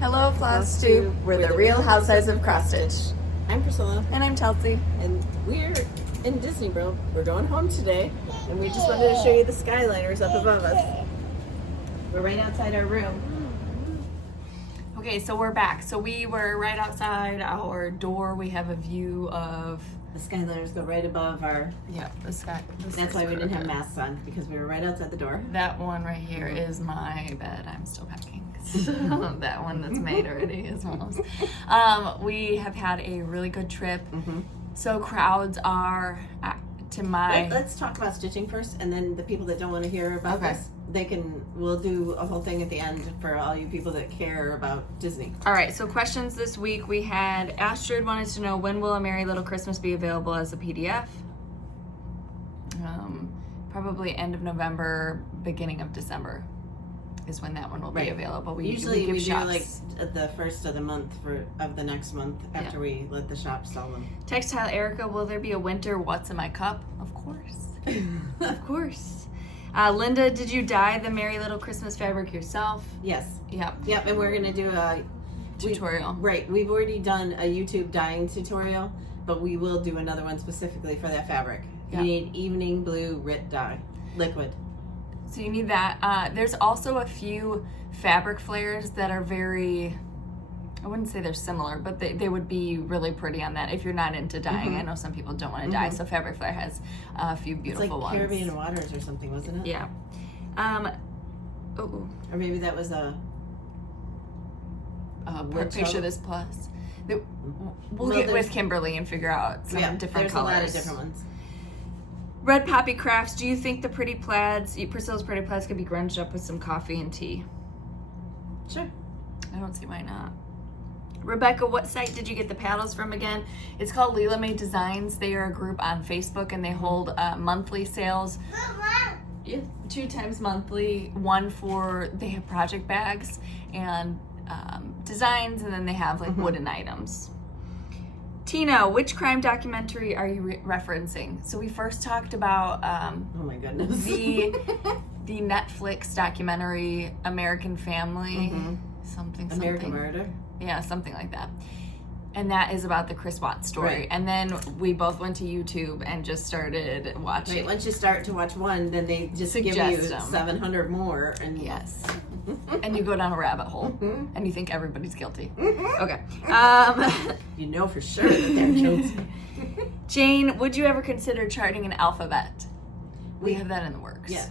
Hello, Flosstube. We're the real Housewives of Cross Stitch. I'm Priscilla. And I'm Chelsea. And we're in Disney World. We're going home today. And we just wanted to show you the skyliners up above us. We're right outside our room. Okay, so we're back. So we were right outside our door. We have a view of... The skyliners go right above our... Yeah, the sky. That's why we didn't have masks on, because we were right outside the door. That one right here is my bed. I'm still packing. So that one that's made already is almost. We have had a really good trip. So crowds are to my... Let's talk about stitching first, and then the people that don't want to hear about this, we'll do a whole thing at the end for all you people that care about Disney. All right, so questions this week. We had Astrid wanted to know, when will A Merry Little Christmas be available as a PDF? Probably end of November, beginning of December is when that one will be available. Usually we do shops. like the first of the month of the next month after we let the shop sell them. Textile Erica, will there be a winter What's in My Cup? Of course. Of course. Linda, did you dye the Merry Little Christmas fabric yourself? Yes. Yep. Yep, and we're gonna do a tutorial. We've already done a YouTube dyeing tutorial, but we will do another one specifically for that fabric. You need evening blue RIT dye, liquid. So you need that. There's also a few fabric flares that are very, I wouldn't say they're similar, but they would be really pretty on that if you're not into dyeing. I know some people don't want to dye, so Fabric Flare has a few beautiful ones. It's like Caribbean Waters or something, wasn't it? Yeah. Or maybe that was a picture this plus. We'll get with Kimberly and figure out some different colors. There's a lot of different ones. Red Poppy Crafts, do you think the pretty plaids, Priscilla's pretty plaids, could be grunged up with some coffee and tea? Sure. I don't see why not. Rebecca, what site did you get the paddles from again? It's called Leela May Designs. They are a group on Facebook and they hold monthly sales. Yeah, 2 times monthly. One for, they have project bags and designs, and then they have like wooden items. Tina, which crime documentary are you referencing? So we first talked about oh my goodness, the Netflix documentary American Family, something American Murder. Yeah, something like that. And that is about the Chris Watts story. Right. And then we both went to YouTube and just started watching. Right. Once you start to watch one, then they just give you 700 more. And yes. And you go down a rabbit hole and you think everybody's guilty. Okay. You know for sure that they're guilty. Jane, would you ever consider charting an alphabet? We have that in the works. Yeah,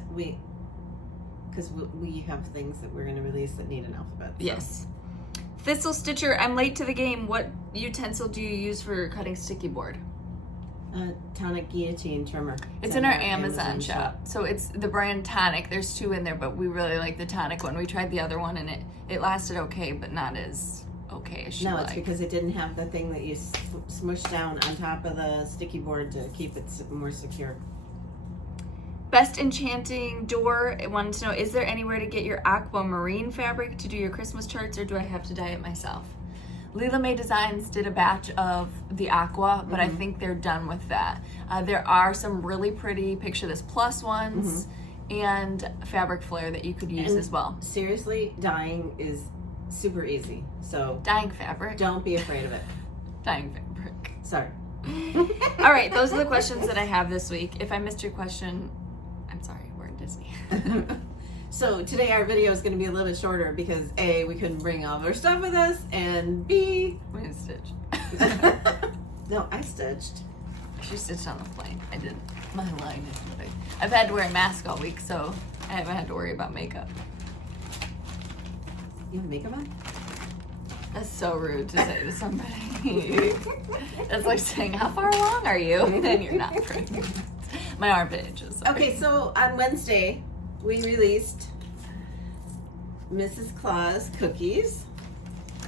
because we have things that we're going to release that need an alphabet. So. Yes. Thistle Stitcher, I'm late to the game. What utensil do you use for cutting sticky board? Tonic Guillotine Trimmer. It's in our Amazon shop. So it's the brand Tonic. There's 2 in there, but we really like the Tonic one. We tried the other one and it lasted okay, but not as okay as you like. No, it's because it didn't have the thing that you smush down on top of the sticky board to keep it more secure. Best Enchanting Door wanted to know, is there anywhere to get your aquamarine fabric to do your Christmas charts, or do I have to dye it myself? Leela May Designs did a batch of the aqua, but I think they're done with that. There are some really pretty Picture This Plus ones and Fabric Flare that you could use as well. Seriously, dyeing is super easy. So dyeing fabric. Don't be afraid of it. Dyeing fabric. Sorry. All right, those are the questions that I have this week. If I missed your question, I'm sorry, we're in Disney. So today our video is going to be a little bit shorter because A, we couldn't bring all of our stuff with us, and B, we didn't stitch. No, I stitched. She stitched on the plane. I didn't. My line is big. I've had to wear a mask all week, so I haven't had to worry about makeup. You have makeup on? That's so rude to say to somebody. That's like saying, how far along are you? And you're not pregnant. My armpit itches. Sorry. Okay, so on Wednesday, we released Mrs. Claus cookies.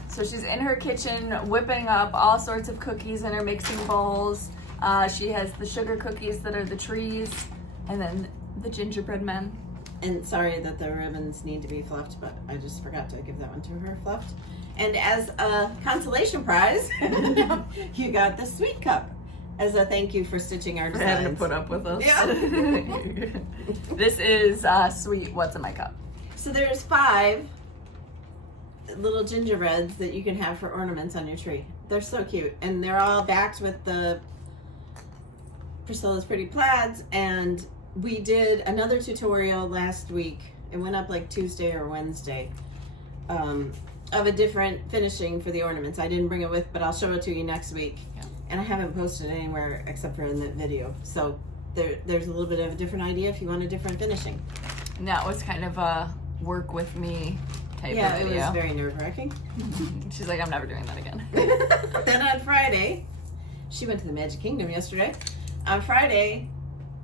So she's in her kitchen whipping up all sorts of cookies in her mixing bowls. She has the sugar cookies that are the trees, and then the gingerbread men. And sorry that the ribbons need to be fluffed, but I just forgot to give that one to her fluffed. And as a consolation prize, you got the sweet cup as a thank you for stitching our designs. Having to put up with us. Yeah. This is sweet What's in My Cup. So there's 5 little gingerbreads that you can have for ornaments on your tree. They're so cute, and they're all backed with the Priscilla's Pretty Plaids. And we did another tutorial last week. It went up like Tuesday or Wednesday, of a different finishing for the ornaments. I didn't bring it with, but I'll show it to you next week. Yeah. And I haven't posted it anywhere except for in that video. So there's a little bit of a different idea if you want a different finishing. And that was kind of a work with me type Yeah, of it video. was very nerve-wracking. She's like, I'm never doing that again. Then on Friday, she went to the Magic Kingdom yesterday. On Friday,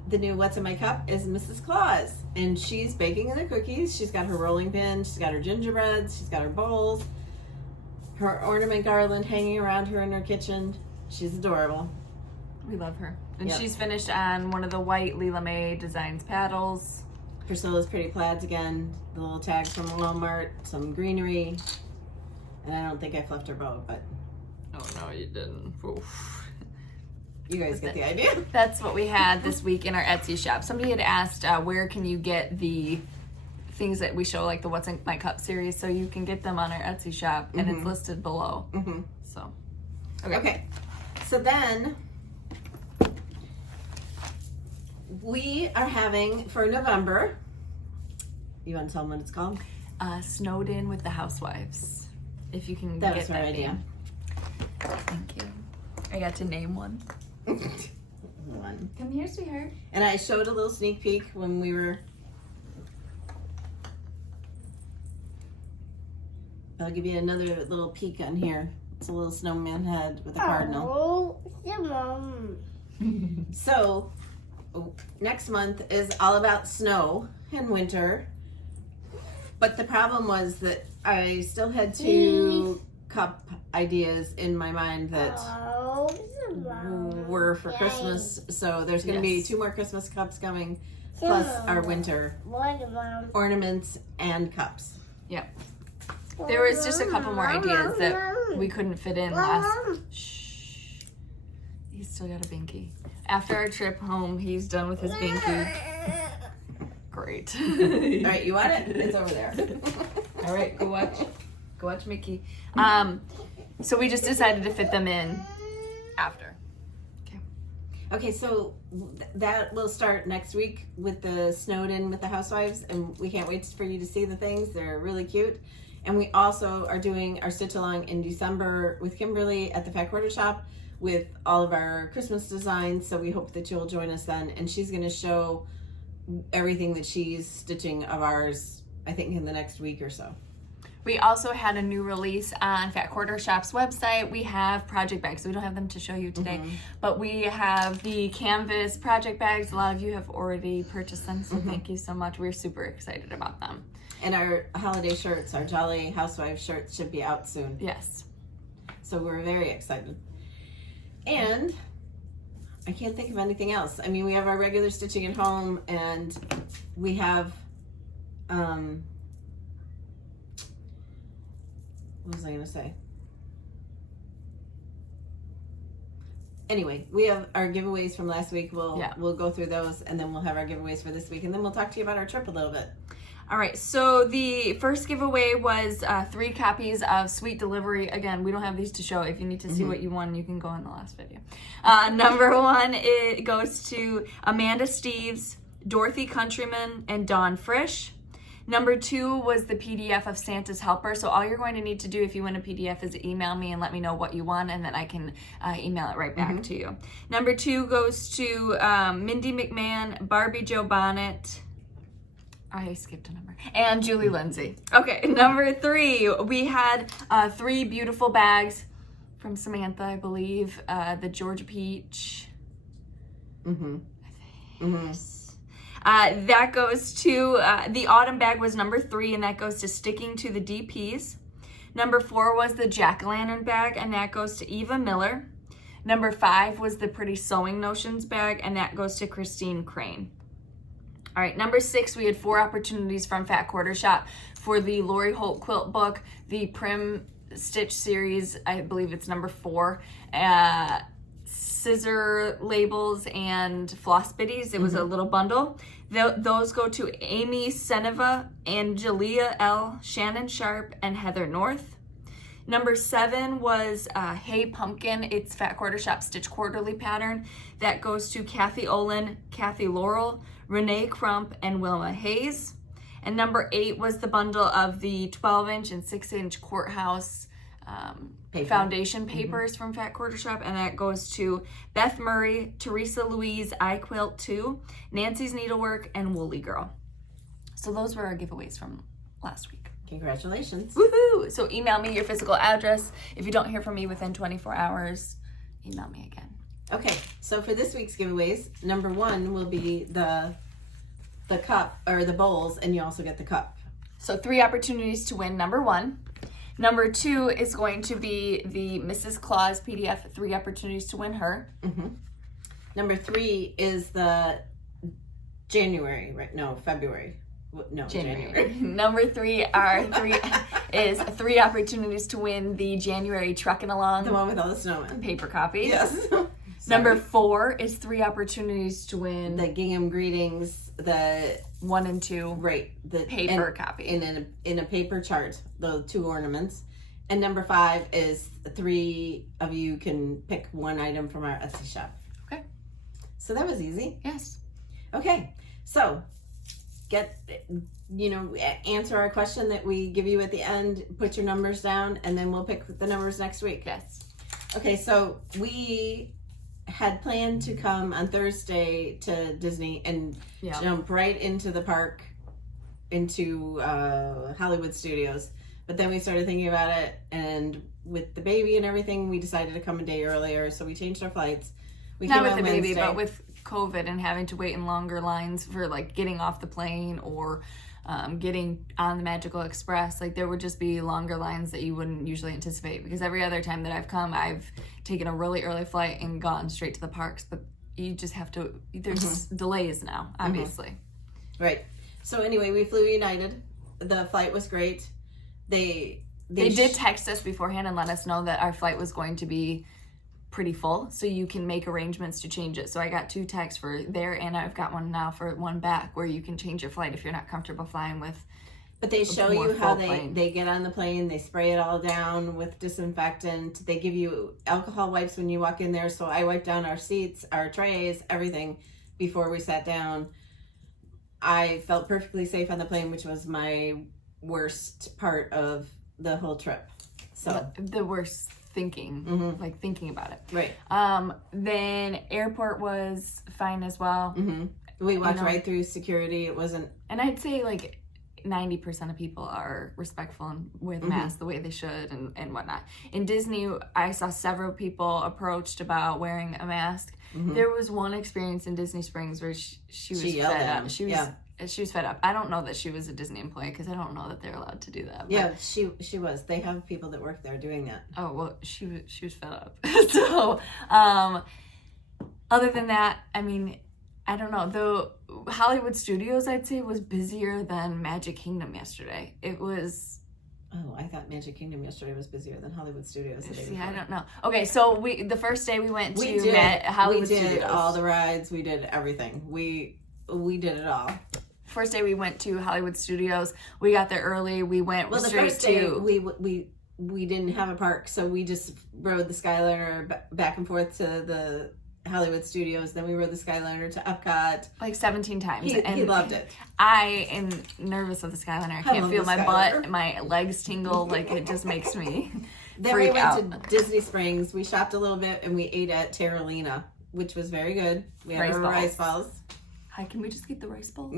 the new What's in My Cup is Mrs. Claus. And she's baking the cookies. She's got her rolling pin. She's got her gingerbreads. She's got her bowls. Her ornament garland hanging around her in her kitchen. She's adorable. We love her. And Yep. she's finished on one of the white Lila May Designs paddles. Priscilla's Pretty Plaids again. The little tags from Walmart. Some greenery. And I don't think I fluffed her bow, but Oh, no, you didn't. Oof. you guys get the idea. That's what we had this week in our Etsy shop. Somebody had asked, where can you get the things that we show, like the What's in My Cup series, so you can get them on our Etsy shop, and it's listed below. Mm-hmm. So, Okay. So then we are having for November. You want to tell them what it's called? Snowed In with the Housewives. If you can That get was her that idea. name. Thank you. I got to name one. One. Come here, sweetheart. And I showed a little sneak peek when we were. I'll give you another little peek on here. It's a little snowman head with a cardinal. So, next month is all about snow and winter. But the problem was that I still had two cup ideas in my mind that were for Christmas. So there's going to be 2 more Christmas cups coming, plus our winter ornaments and cups. Yeah. There was just a couple more ideas that we couldn't fit in last. Shh. He's still got a binky. After our trip home, he's done with his binky. Great. All right, you want it? It's over there. All right, go watch. Go watch Mickey. So we just decided to fit them in after. Okay, so that will start next week with the Snowed In with the Housewives, and we can't wait for you to see the things. They're really cute. And we also are doing our stitch along in December with Kimberly at the Fat Quarter Shop with all of our Christmas designs. So we hope that you'll join us then. And she's going to show everything that she's stitching of ours, I think, in the next week or so. We also had a new release on Fat Quarter Shop's website. We have project bags. We don't have them to show you today, but we have the canvas project bags. A lot of you have already purchased them, so thank you so much. We're super excited about them. And our holiday shirts, our Jolly Housewives shirts, should be out soon. Yes. So we're very excited. And I can't think of anything else. I mean, we have our regular stitching at home, and we have, what was I going to say? Anyway, we have our giveaways from last week. We'll go through those, and then we'll have our giveaways for this week, and then we'll talk to you about our trip a little bit. All right, so the first giveaway was 3 copies of Sweet Delivery. Again, we don't have these to show. If you need to see what you won, you can go in the last video. Number 1, it goes to Amanda Steves, Dorothy Countryman, and Dawn Frisch. Number 2 was the PDF of Santa's Helper. So all you're going to need to do if you win a PDF is email me and let me know what you won, and then I can email it right back to you. Number 2 goes to Mindy McMahon, Barbie Joe Bonnet, I skipped a number, and Julie Lindsay. Okay, number 3, we had 3 beautiful bags from Samantha, I believe. The Georgia Peach. That goes to, the autumn bag was number 3, and that goes to Sticking to the DPs. Number 4 was the Jack-o'-lantern bag, and that goes to Eva Miller. Number 5 was the Pretty Sewing Notions bag, and that goes to Christine Crane. All right, number 6, we had 4 opportunities from Fat Quarter Shop for the Lori Holt quilt book, the Prim Stitch series, I believe it's number 4, scissor labels and floss bitties. It was a little bundle. Those go to Amy Seneva, Angelia L, Shannon Sharp, and Heather North. Number 7 was Hey Pumpkin. It's Fat Quarter Shop Stitch Quarterly pattern. That goes to Kathy Olin, Kathy Laurel, Renee Crump, and Wilma Hayes. And number 8 was the bundle of the 12-inch and 6-inch Courthouse foundation papers from Fat Quarter Shop, and that goes to Beth Murray, Teresa Louise, I Quilt 2, Nancy's Needlework, and Woolly Girl. So those were our giveaways from last week. Congratulations. Woohoo! So email me your physical address. If you don't hear from me within 24 hours, email me again. Okay, so for this week's giveaways, number 1 will be the cup, or the bowls, and you also get the cup. So 3 opportunities to win number 1. Number 2 is going to be the Mrs. Claus PDF, 3 opportunities to win her. Number 3 is the January, right? No, February. No, January. Number 3 is 3 opportunities to win the January Truckin' Along. The one with all the snowmen. Paper copies. Yes. Number 4 is 3 opportunities to win the Gingham Greetings, the 1 and 2. Right. The paper copy. In a paper chart, the 2 ornaments. And number 5 is 3 of you can pick 1 item from our Etsy shop. Okay. So that was easy. Yes. Okay. So answer our question that we give you at the end, put your numbers down, and then we'll pick the numbers next week. Yes. Okay, so we had planned to come on Thursday to Disney and jump right into the park, into Hollywood Studios. But then we started thinking about it, and with the baby and everything, we decided to come a day earlier, so we changed our flights. Not with the baby, but with COVID and having to wait in longer lines for like getting off the plane or getting on the Magical Express. Like there would just be longer lines that you wouldn't usually anticipate, because every other time that I've come, I've taken a really early flight and gone straight to the parks. But you just have to, there's delays now, obviously. Right. So anyway, we flew United. The flight was great. They did text us beforehand and let us know that our flight was going to be pretty full, so you can make arrangements to change it. So I got 2 texts for there, and I've got one now for one back, where you can change your flight if you're not comfortable flying with. But they show you how they get on the plane, they spray it all down with disinfectant, they give you alcohol wipes when you walk in there. So I wiped down our seats, our trays, everything before we sat down. I felt perfectly safe on the plane, which was my worst part of the whole trip. So the worst thinking about it. Right. Then airport was fine as well. We walked right through security. It wasn't, and I'd say like 90% of people are respectful and wear the mask the way they should and whatnot. In Disney, I saw several people approached about wearing a mask. There was one experience in Disney Springs where she was fed up. She was fed up. I don't know that she was a Disney employee, because I don't know that they're allowed to do that. But, yeah, she was. They have people that work there doing that. Oh, well, she was fed up. So, other than that, I mean, I don't know. The Hollywood Studios, I'd say, was busier than Magic Kingdom yesterday. It was... Oh, I thought Magic Kingdom yesterday was busier than Hollywood Studios. See, I don't know. Okay, so the first day we went to Hollywood Studios. We did all the rides. We did everything. We did it all. First day we went to Hollywood Studios. We got there early. We went straight to... Well, the first day we didn't have a park, so we just rode the Skyliner back and forth to the Hollywood Studios. Then we rode the Skyliner to Epcot. Like 17 times. He loved it. I am nervous of the Skyliner. I can't feel my butt. My legs tingle. Like, it just makes me Then we went to Disney Springs. We shopped a little bit, and we ate at Terralina, which was very good. We had rice balls. Hi, can we just get the rice balls?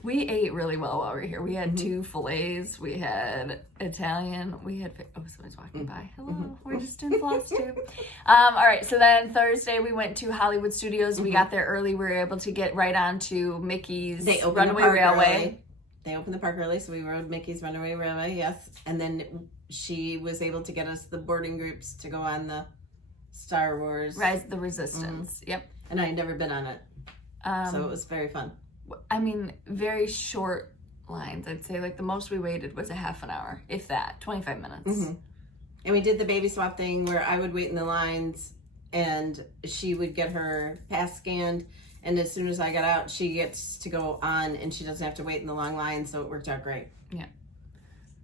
We ate really well while we were here. We had 2 fillets. We had Italian. We had... Oh, someone's walking by. Hello. We're just in Flosstube. All right. So then Thursday we went to Hollywood Studios. We got there early. We were able to get right on to Mickey's Runaway Railway. They opened the park early, so we rode Mickey's Runaway Railway, yes. And then she was able to get us the boarding groups to go on the Star Wars... Rise of the Resistance. Yep. And I had never been on it. So it was very fun. I mean, very short lines. I'd say like the most we waited was a half an hour, if that, 25 minutes. And we did the baby swap thing where I would wait in the lines and she would get her pass scanned. And as soon as I got out, she gets to go on and she doesn't have to wait in the long line. So it worked out great. Yeah.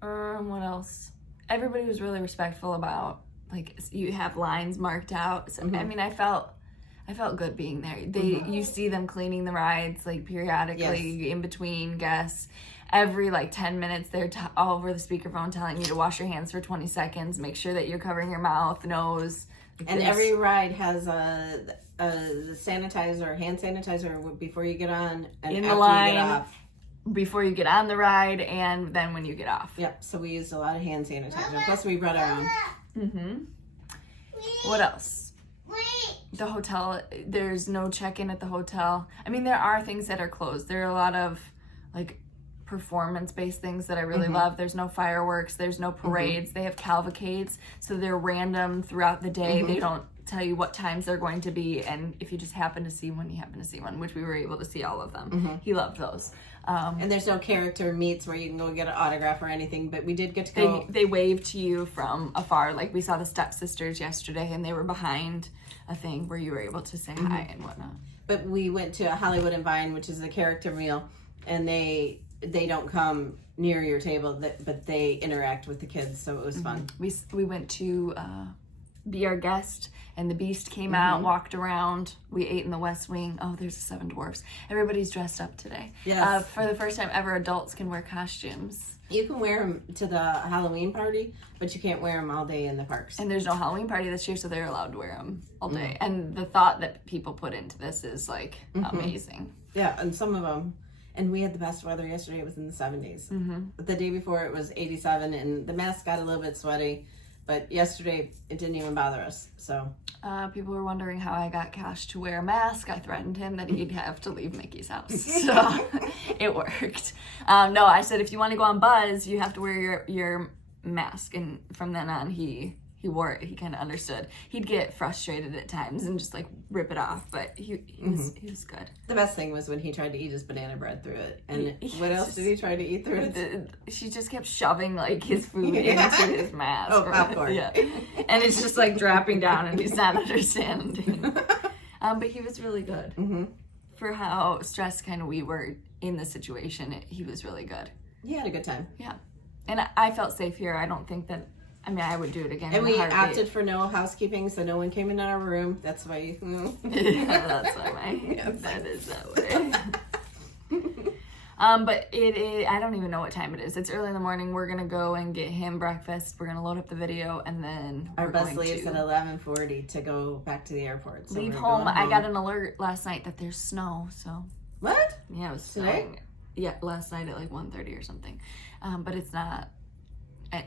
What else? Everybody was really respectful about, like, you have lines marked out. So, I mean, I felt good being there. You see them cleaning the rides, like, periodically in between guests. Every, like, 10 minutes, they're all over the speakerphone telling you to wash your hands for 20 seconds. Make sure that you're covering your mouth, nose. Like, and every ride has a sanitizer, hand sanitizer before you get on and in after the line, you get off. Before you get on the ride, and then when you get off. Yep, so we used a lot of hand sanitizer. Plus, we brought our own. What else? The hotel, there's no check-in at the hotel. I mean, there are things that are closed. There are a lot of, like, performance-based things that I really love. There's no fireworks. There's no parades. They have cavalcades, so they're random throughout the day. They don't tell you what times they're going to be, and if you just happen to see one, you happen to see one, which we were able to see all of them. He loved those. And there's no character meets where you can go get an autograph or anything, but we did get to go. They waved to you from afar. Like, we saw the stepsisters yesterday, and they were behind a thing where you were able to say hi and whatnot. But we went to Hollywood and Vine, which is a character meal, and they don't come near your table, but they interact with the kids, so it was fun. We went to Be Our Guest, and the Beast came out, walked around. We ate in the West Wing. Oh, there's the Seven Dwarfs. Everybody's dressed up today. Yes. For the first time ever, adults can wear costumes. You can wear them to the Halloween party, but you can't wear them all day in the parks. And there's no Halloween party this year, so they're allowed to wear them all day. And the thought that people put into this is, like, amazing. Yeah, and some of them. And we had the best weather yesterday. It was in the 70s. But the day before, it was 87, and the mask got a little bit sweaty. But yesterday, it didn't even bother us. So people were wondering how I got Cash to wear a mask. I threatened him that he'd have to leave Mickey's house. So it worked. No, I said, if you want to go on Buzz, you have to wear your mask. And from then on, he wore it. He kind of understood. He'd get frustrated at times and just, like, rip it off. But he was good. The best thing was when he tried to eat his banana bread through it. And what else did he try to eat through it? She just kept shoving, like, his food into his mask. Oh, popcorn. Yeah. And it's just, like, dropping down and he's not understanding. But he was really good. For how stressed kind of we were in the situation, he was really good. He had a good time. Yeah. And I felt safe here. I don't think that, I mean, I would do it again. And we opted for no housekeeping, so no one came in our room. That's why you... Yeah, that's why that is that way. But I don't even know what time it is. It's early in the morning. We're going to go and get him breakfast. We're going to load up the video, and then our bus leaves at 11:40 to go back to the airport. So leave home. I got an alert last night that there's snow, so... What? Yeah, it was snowing. Yeah, last night at like 1:30 or something. But it's not...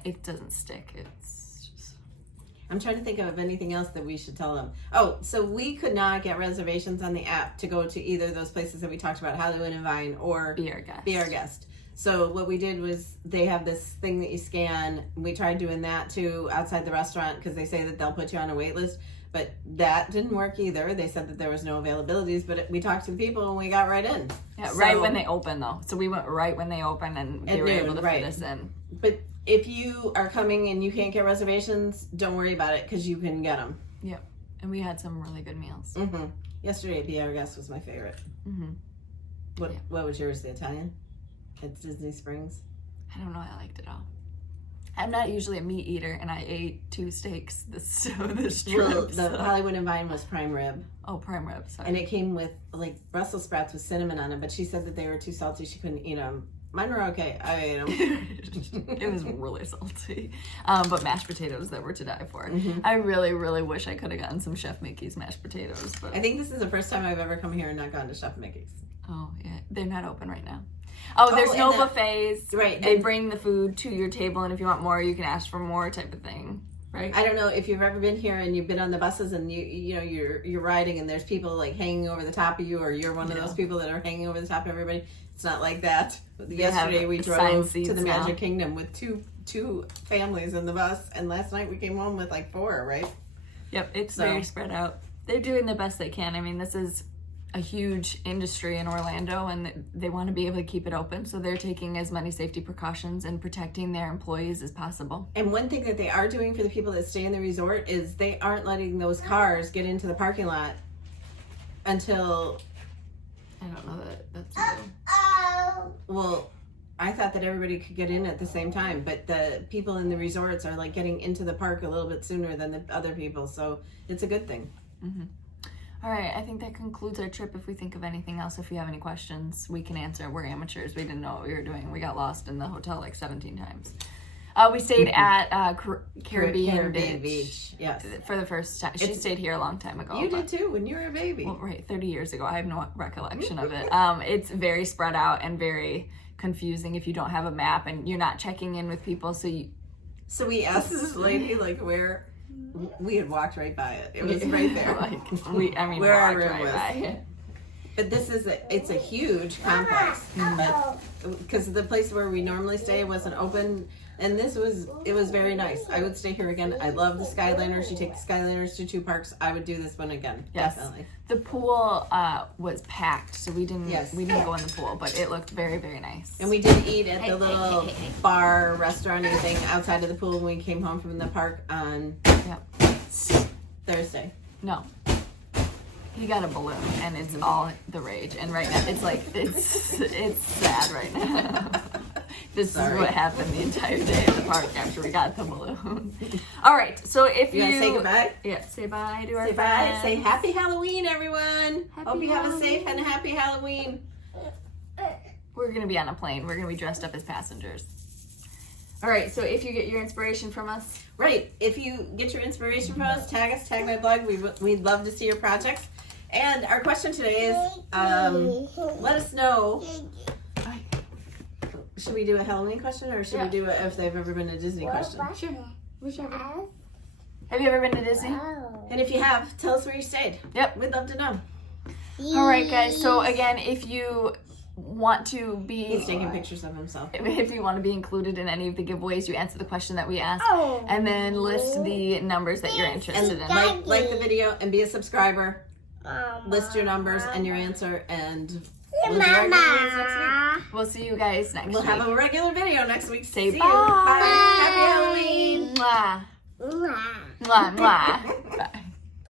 It doesn't stick. It's just... I'm trying to think of anything else that we should tell them. Oh, so we could not get reservations on the app to go to either of those places that we talked about, Hollywood and Vine or Be Our Guest. Be Our Guest. So what we did was they have this thing that you scan. We tried doing that too outside the restaurant because they say that they'll put you on a wait list. But that didn't work either. They said that there was no availabilities, but we talked to the people and we got right in. Yeah, right when they open though. So we went right when they opened and they were able to fit us in. But if you are coming and you can't get reservations, don't worry about it because you can get them. Yep. And we had some really good meals. Yesterday, Be Our Guest was my favorite. What was yours? The Italian at Disney Springs? I don't know. I liked it all. I'm not usually a meat eater, and I ate 2 steaks this trip. Well, the Hollywood and Vine was prime rib. Oh, prime rib, sorry. And it came with, like, Brussels sprouts with cinnamon on it, but she said that they were too salty. She couldn't eat them. Mine were okay. I ate them. It was really salty. But mashed potatoes that were to die for. I really, really wish I could have gotten some Chef Mickey's mashed potatoes. But I think this is the first time I've ever come here and not gone to Chef Mickey's. Oh, yeah. They're not open right now. Oh, there's no buffets. Right. They bring the food to your table, and if you want more, you can ask for more type of thing. Right? I don't know if you've ever been here and you've been on the buses and you're riding and there's people like hanging over the top of you, or you're one of those people that are hanging over the top of everybody. It's not like that. Yesterday we drove to the Magic Kingdom with two families in the bus, and last night we came home with like 4, right? Yep, it's very spread out. They're doing the best they can. I mean, this is a huge industry in Orlando, and they want to be able to keep it open. So they're taking as many safety precautions and protecting their employees as possible. And one thing that they are doing for the people that stay in the resort is they aren't letting those cars get into the parking lot until... I don't know that that's true. Well, I thought that everybody could get in at the same time, but the people in the resorts are like getting into the park a little bit sooner than the other people, so it's a good thing. Mm-hmm. All right, I think that concludes our trip. If we think of anything else, if you have any questions, we can answer. We're amateurs. We didn't know what we were doing. We got lost in the hotel like 17 times. We stayed at Caribbean Beach. Yes. For the first time. She stayed here a long time ago. You did too, when you were a baby. Well, right, 30 years ago. I have no recollection of it. It's very spread out and very confusing if you don't have a map and you're not checking in with people. So we asked this lady like where we had walked right by it. It was right there. Where our room was. By. But this is it's a huge complex. Because the place where we normally stay wasn't open. And it was very nice. I would stay here again. I love the Skyliners. You take the Skyliners to 2 parks. I would do this one again. Yes. Definitely. The pool was packed, so we didn't go in the pool, but it looked very, very nice. And we did eat at the little bar, restaurant thing outside of the pool when we came home from the park on Thursday. No. He got a balloon, and it's all the rage. And right now, it's sad right now. This is what happened the entire day at the park after we got the balloon. All right, so if you... You want to say goodbye? Yeah, say bye to our friends. Bye. Say happy Halloween, everyone. Hope you have a safe and happy Halloween. We're going to be on a plane. We're going to be dressed up as passengers. All right, so if you get your inspiration from us... Right, if you get your inspiration from us, tag us, tag my blog. We'd love to see your projects. And our question today is, let us know... Should we do a Halloween question, or should we do a if they've ever been to Disney question? Sure. Whichever. Have you ever been to Disney? And if you have, tell us where you stayed. Yep. We'd love to know. All right, guys. So again, if you want to be... He's taking pictures of himself. If you want to be included in any of the giveaways, you answer the question that we asked, and then list the numbers that you're interested in. Like the video and be a subscriber. List your numbers and your answer, and... We'll do our giveaways next week. We'll see you guys next week. We'll have a regular video next week. Say see bye. You. Bye. Happy Halloween. Mwah. Mwah. Mwah.